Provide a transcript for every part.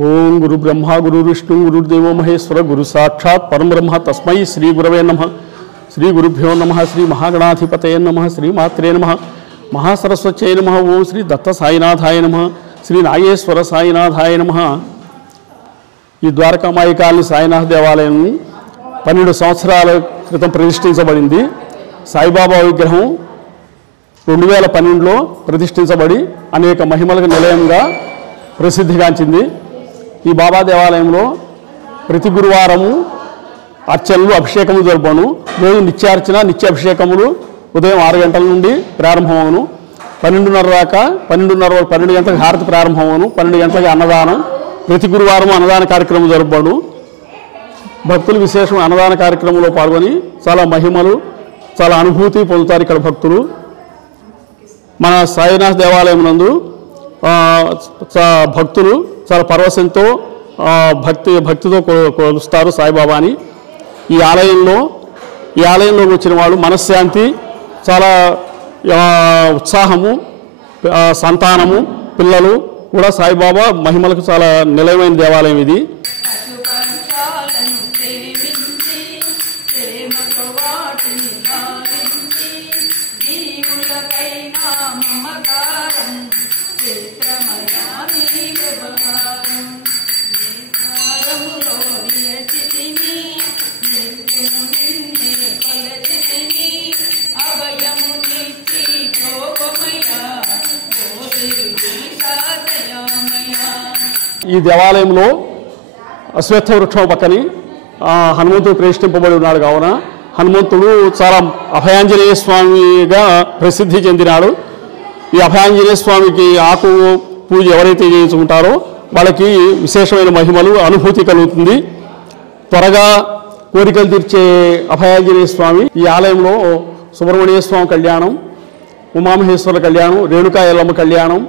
ओं गुरु ब्रह्मा गुरु विष्णु गुरुदेव महेश्वर गुरु साक्षात् परब्रह्म तस्मै श्री गुरवे नमः। श्री गुरुभ्यो नमः। श्री महागणाधिपतये नमः। श्री मात्रे नमः। महासरस्वत्यै नमः। ओं श्री दत्त साईनाथाय नमः। श्री नागेश्वर साईनाथाय नमः। ఈ ద్వారకామాయి కాలనీ సాయినాథ్ దేవాలయం 12 సంవత్సరాల క్రితం ప్రతిష్ఠించబడింది. సాయిబాబా విగ్రహం 2012లో ప్రతిష్ఠించబడి అనేక మహిమలకు నిలయంగా ప్రసిద్ధిగాంచింది. ఈ బాబా దేవాలయంలో ప్రతి గురువారము అర్చనలు అభిషేకములు జరుపును. రోజు నిత్యార్చన నిత్య అభిషేకములు ఉదయం 6 గంటల నుండి ప్రారంభమవును. 12:30 దాకా 12 గంటలకు హారతి ప్రారంభమవును. 12 గంటలకు అన్నదానం. ప్రతి గురువారం అన్నదాన కార్యక్రమం జరుపును. భక్తులు విశేషం అన్నదాన కార్యక్రమంలో పాల్గొని చాలా మహిమలు చాలా అనుభూతి పొందుతారు ఇక్కడ భక్తులు. మన సాయినాథ్ దేవాలయం నందు భక్తులు చాలా పరవశంతో భక్తితో కొలుస్తారు సాయిబాబాని. ఈ ఆలయంలో వచ్చిన వాళ్ళు మనశ్శాంతి, చాలా ఉత్సాహము, సంతానము, పిల్లలు కూడా సాయిబాబా మహిమలకు చాలా నిలయమైన దేవాలయం ఇది. ఈ దేవాలయంలో అశ్వత్థ వృక్షం పక్కని హనుమంతుడు ప్రతిష్ఠింపబడి ఉన్నాడు. కావున హనుమంతుడు చాలా అభయాంజనేయ స్వామిగా ప్రసిద్ధి చెందినాడు. ఈ అభయాంజనేయ స్వామికి ఆకు పూజ ఎవరైతే చేయించుకుంటారో వాళ్ళకి విశేషమైన మహిమలు అనుభూతి కలుగుతుంది. త్వరగా కోరికలు తీర్చే అభయాంజనేయ స్వామి. ఈ ఆలయంలో సుబ్రహ్మణ్య స్వామి కళ్యాణం, ఉమామహేశ్వర కళ్యాణం, రేణుకా ఎల్లమ్మ కళ్యాణం,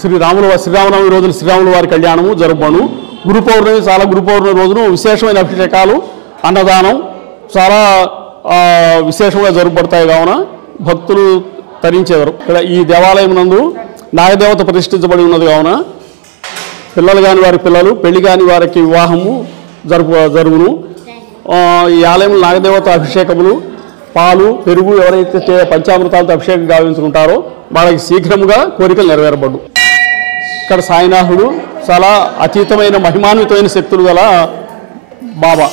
శ్రీరామనవమి రోజున శ్రీరాముల వారి కళ్యాణము జరుపును. గురు పౌర్ణమి రోజున విశేషమైన అభిషేకాలు, అన్నదానం చాలా విశేషంగా జరుపబడతాయి. కావున భక్తులు తరించేవారు. ఇక్కడ ఈ దేవాలయం నందు నాగదేవత ప్రతిష్ఠించబడి ఉన్నది. కావున పిల్లలు కాని వారి పిల్లలు, పెళ్లి కాని వారికి వివాహము జరుగును. ఈ ఆలయంలో నాగదేవత అభిషేకములు, పాలు, పెరుగు ఎవరైతే పంచామృతాలతో అభిషేకం గావించుకుంటారో వాళ్ళకి శీఘ్రముగా కోరికలు నెరవేరబడు. ఇక్కడ సాయినాథుడు చాలా అతీతమైన మహిమాన్వితమైన శక్తులు గల బాబా.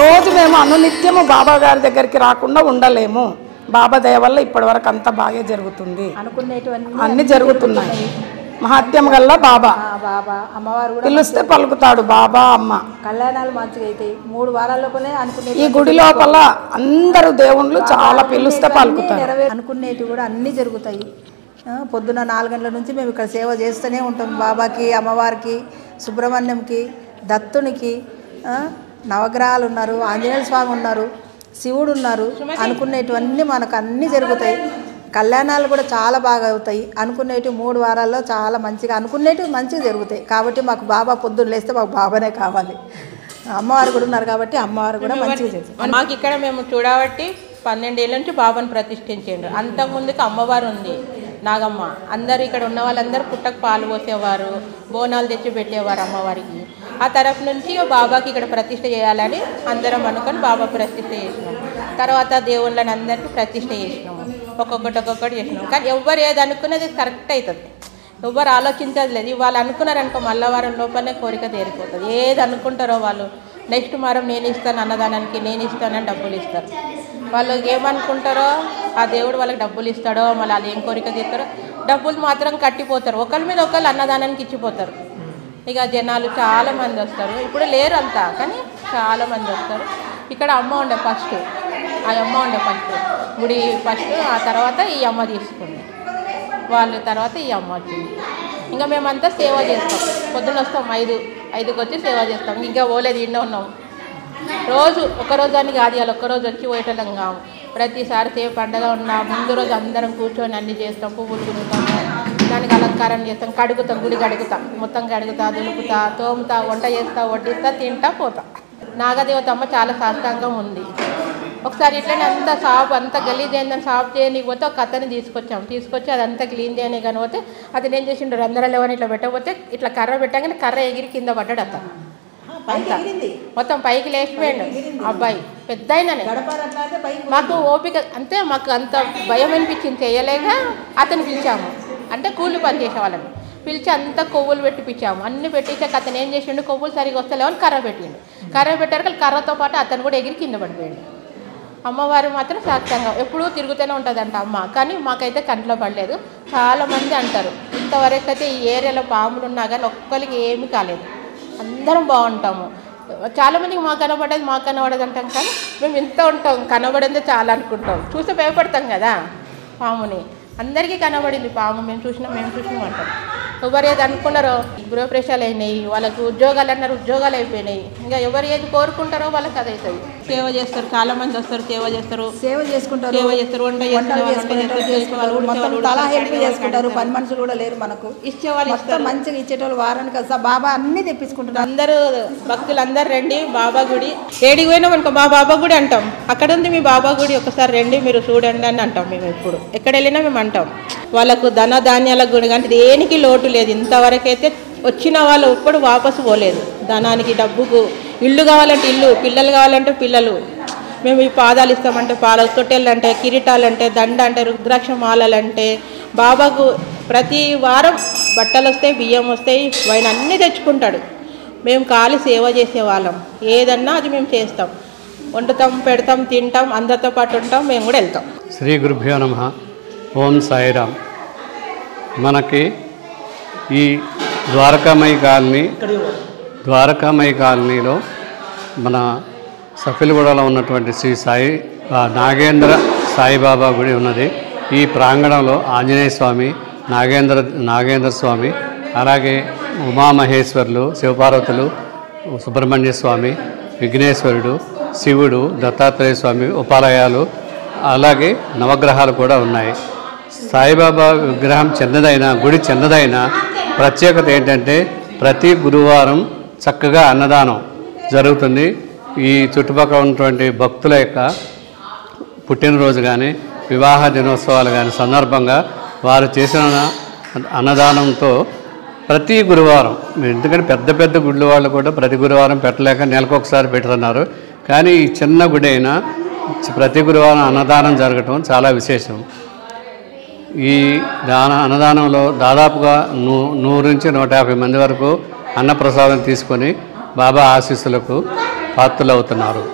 రోజు మేము అనునిత్యము బాబా గారి దగ్గరికి రాకుండా ఉండలేము. బాబా దయ వల్ల ఇప్పటి వరకు అంతా బాగా జరుగుతుంది. అన్ని జరుగుతున్నాయి. మహాత్యం గల్లా బాబా. అమ్మవారు కూడా పిలిస్తే పలుకుతాడు బాబా అమ్మ. కళ్యాణాలు మంచిగా అవుతాయి. 3 వారాల్లోనే అనుకునే ఈ గుడి లోపల అందరూ దేవుళ్ళు చాలా పిలిస్తే పలుకుతారు. అనుకునేవి కూడా అన్నీ జరుగుతాయి. పొద్దున 4 గంటల నుంచి మేము ఇక్కడ సేవ చేస్తూనే ఉంటాం. బాబాకి, అమ్మవారికి, సుబ్రహ్మణ్యంకి, దత్తునికి, నవగ్రహాలు ఉన్నారు, ఆంజనేయ స్వామి ఉన్నారు, శివుడు ఉన్నారు. అనుకునేటివన్నీ మనకు అన్నీ జరుగుతాయి. కళ్యాణాలు కూడా చాలా బాగా అవుతాయి. అనుకునేటివి 3 వారాల్లో చాలా మంచిగా అనుకునేటివి మంచిగా జరుగుతాయి. కాబట్టి మాకు బాబా పొద్దున్న లేస్తే మాకు బాబానే కావాలి. అమ్మవారు కూడా ఉన్నారు కాబట్టి అమ్మవారు కూడా మంచిగా చేస్తారు. మాకు ఇక్కడ మేము చూడబట్టి 12 ఏళ్ళ నుంచి బాబాను ప్రతిష్ఠించారు. అంతకుముందుకు అమ్మవారు ఉంది, నాగమ్మ. అందరు ఇక్కడ ఉన్న వాళ్ళందరూ పుట్టకు పాలు పోసేవారు, బోనాలు తెచ్చి పెట్టేవారు అమ్మవారికి. ఆ తరఫు నుంచి బాబాకి ఇక్కడ ప్రతిష్ఠ చేయాలని అందరం అనుకొని బాబా ప్రతిష్ఠ చేసినాం. తర్వాత దేవుళ్ళని అందరికీ ప్రతిష్ఠ చేసినాము. ఒక్కొక్కటి చేసినాం. కానీ ఎవ్వరు ఏది అనుకున్నది కరెక్ట్ అవుతుంది. ఎవ్వరు ఆలోచించేది లేదు. వాళ్ళు అనుకున్నారనుకో మళ్ళా వారం లోపలనే కోరిక తీరిపోతుంది. ఏది అనుకుంటారో వాళ్ళు నెక్స్ట్ వారం నేను ఇస్తాను అన్నదానానికి, నేను ఇస్తానని డబ్బులు ఇస్తారు. వాళ్ళు ఏమనుకుంటారో ఆ దేవుడు వాళ్ళకి డబ్బులు ఇస్తాడో, మళ్ళీ వాళ్ళు ఏం కోరిక తీస్తారో డబ్బులు మాత్రం కట్టిపోతారు. ఒకరి మీద ఒకళ్ళు అన్నదానానికి ఇచ్చిపోతారు. ఇక జనాలు చాలామంది వస్తారు. ఇప్పుడు లేరు అంతా, కానీ చాలామంది వస్తారు. ఇక్కడ అమ్మ ఉండే ఫస్ట్, ఆ అమ్మ ఉండే ఫస్ట్ గుడి ఫస్ట్, ఆ తర్వాత ఈ అమ్మ తీసుకుంది. వాళ్ళ తర్వాత ఈ అమ్మ వచ్చింది. ఇంకా మేమంతా సేవ చేస్తాం. పొద్దున్న వస్తాం 5కి వచ్చి సేవ చేస్తాం. ఇంకా పోలేదు, ఇంట్లో ఉన్నాం. రోజు ఒక్కరోజు అని కాదు, ఇలా ఒక్కరోజు వచ్చి పోయేటోళ్ళం కాము. ప్రతిసారి సేవ పండగ ఉన్నా ముందు రోజు అందరం కూర్చొని అన్నీ చేస్తాం. పువ్వులు గుడుతాము, దానికి అలంకారం చేస్తాం, కడుగుతాం, గుడి కడుగుతాం, మొత్తం కడుగుతా, దులుపుతా, తోముతా, వంట చేస్తా, వడ్డిస్తా, తింటా, పోతా. నాగదేవతమ్మ చాలా సాష్టాంగం ఉంది. ఒకసారి ఇట్లనే అంతా షాప్ అంతా గలీజ్ అయిందని షాప్ చేయడానికి పోతే ఒక అతన్ని తీసుకొచ్చి అదంతా క్లీన్ చేయని కానీ పోతే అతను ఏం చేసిండు, రంధ్రాలు ఎవరిని ఇట్లా పెట్టకపోతే ఇట్లా కర్ర పెట్టగానే కర్ర ఎగిరి కింద పడ్డాడు. అతను మొత్తం పైకి లేచిపోయాడు. అబ్బాయి పెద్ద అయిననే. మాకు ఓపిక అంతే, మాకు అంత భయం అనిపించింది చేయలేక అతను పిలిచాము. అంటే కూలి పని చేసే వాళ్ళని పిలిచి అంతా కొవ్వులు పెట్టిపించాము. అన్ని పెట్టించాక అతను ఏం చేసిండు, కొవ్వులు సరిగా వస్తలేవని కర్ర పెట్టిండు. కర్ర పెట్టారు, కర్రతో పాటు అతను కూడా ఎగిరి కింద పడిపోయాడు. అమ్మవారు మాత్రం సాక్షంగా ఎప్పుడూ తిరుగుతూనే ఉంటుందంట అమ్మ. కానీ మాకైతే కంట్లో పడలేదు. చాలామంది అంటారు ఇంతవరకు అయితే ఈ ఏరియాలో పాములు ఉన్నా కానీ ఒక్కరికి ఏమీ కాలేదు, అందరం బాగుంటాము. చాలామందికి మాకు కనబడదు అంటాం, కానీ మేము ఇంత ఉంటాం, కనబడిందే చాలా అనుకుంటాం. చూస్తే భయపడతాం కదా పాముని. అందరికీ కనబడింది పాము, మేము చూసినాం అంటాం. ఎవరు ఏది అనుకున్నారో గృహప్రవేశాలు అయినాయి, వాళ్ళకు ఉద్యోగాలు అన్నారు, ఉద్యోగాలు అయిపోయినాయి. ఇంకా ఎవరు ఏది కోరుకుంటారో వాళ్ళకి అది అవుతుంది. సేవ చేస్తారు, చాలా మంది వస్తారు, సేవ చేస్తారు, వంట చేసుకుంటారు. పని మనుషులు కూడా లేరు మనకు, ఇచ్చేవాళ్ళు మొత్తం మంచిగా ఇచ్చేటోళ్ళు. వారానికి వస్తా బాబా అన్ని తెప్పించుకుంటారు. అందరూ భక్తులు అందరు రండి బాబా గుడి. ఏడికి పోయినాం అనుకో మా బాబా గుడి అంటాం, అక్కడ ఉంది మీ బాబా గుడి, ఒకసారి రండి మీరు చూడండి అని అంటాం. మేము ఎప్పుడు ఎక్కడ వెళ్ళినా మేము అంటాం. వాళ్ళకు ధన ధాన్యాలకు గుడి అంటే దేనికి లోటు లేదు. ఇంతవరకైతే వచ్చిన వాళ్ళు ఎప్పుడు వాపసు పోలేదు. ధనానికి, డబ్బుకు, ఇల్లు కావాలంటే ఇల్లు, పిల్లలు కావాలంటే పిల్లలు. మేము ఈ పాదాలు ఇస్తామంటే పాదాలు, తొట్టెలు అంటే, కిరీటాలు అంటే, దండ అంటే, రుద్రాక్ష మాలలంటే, బాబాకు ప్రతి వారం బట్టలు వస్తాయి, బియ్యం వస్తాయి, వైన్ అన్నీ తెచ్చుకుంటాడు. మేము ఖాళీ సేవ చేసేవాళ్ళం. ఏదన్నా అది మేము చేస్తాం, వండుతాం, పెడతాం, తింటాం, అందరితో పాటు ఉంటాం, మేము కూడా వెళ్తాం. శ్రీ గురుభ్యో నమః. ఓం సాయిరామ్. మనకి ఈ ద్వారకామయ్య కాలనీలో మన సఫిల్గూడలో ఉన్నటువంటి శ్రీ సాయి నాగేంద్ర సాయిబాబా గుడి ఉన్నది. ఈ ప్రాంగణంలో ఆంజనేయ స్వామి, నాగేంద్ర స్వామి, అలాగే ఉమామహేశ్వరులు, శివపార్వతులు, సుబ్రహ్మణ్య స్వామి, విఘ్నేశ్వరుడు, శివుడు, దత్తాత్రేయ స్వామి ఉపాలయాలు, అలాగే నవగ్రహాలు కూడా ఉన్నాయి. సాయిబాబా విగ్రహం గుడి చిన్నదైన ప్రత్యేకత ఏంటంటే ప్రతి గురువారం చక్కగా అన్నదానం జరుగుతుంది. ఈ చుట్టుపక్కల ఉన్నటువంటి భక్తుల యొక్క పుట్టినరోజు కానీ, వివాహ దినోత్సవాలు కానీ సందర్భంగా వారు చేసిన అన్నదానంతో ప్రతి గురువారం, ఎందుకంటే పెద్ద గుళ్ళు వాళ్ళు కూడా ప్రతి గురువారం పెట్టలేక నెలకొకసారి పెడుతున్నారు. కానీ ఈ చిన్న గుడి అయినా ప్రతి గురువారం అన్నదానం జరగటం చాలా విశేషం. ఈ అన్నదానంలో దాదాపుగా 100 నుంచి 150 మంది వరకు అన్నప్రసాదం తీసుకొని బాబా ఆశీస్సులకు పాత్రులవుతున్నారు.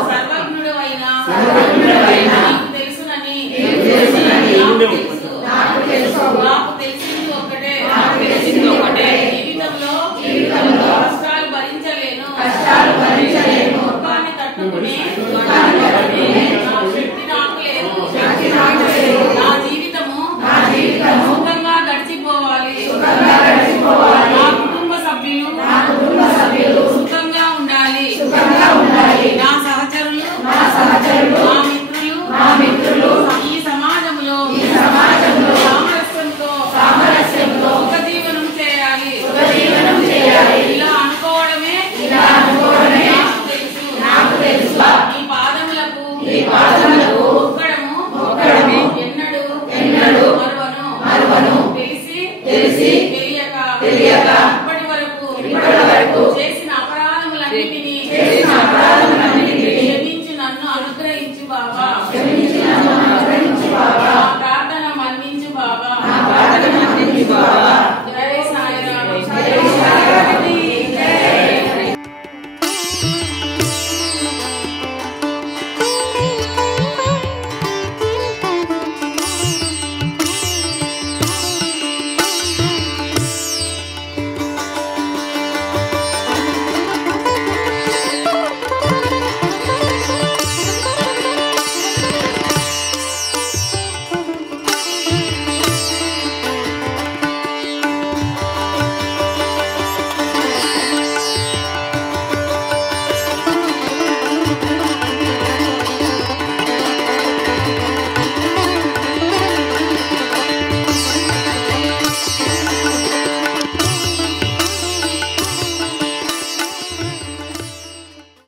సర్వ మేము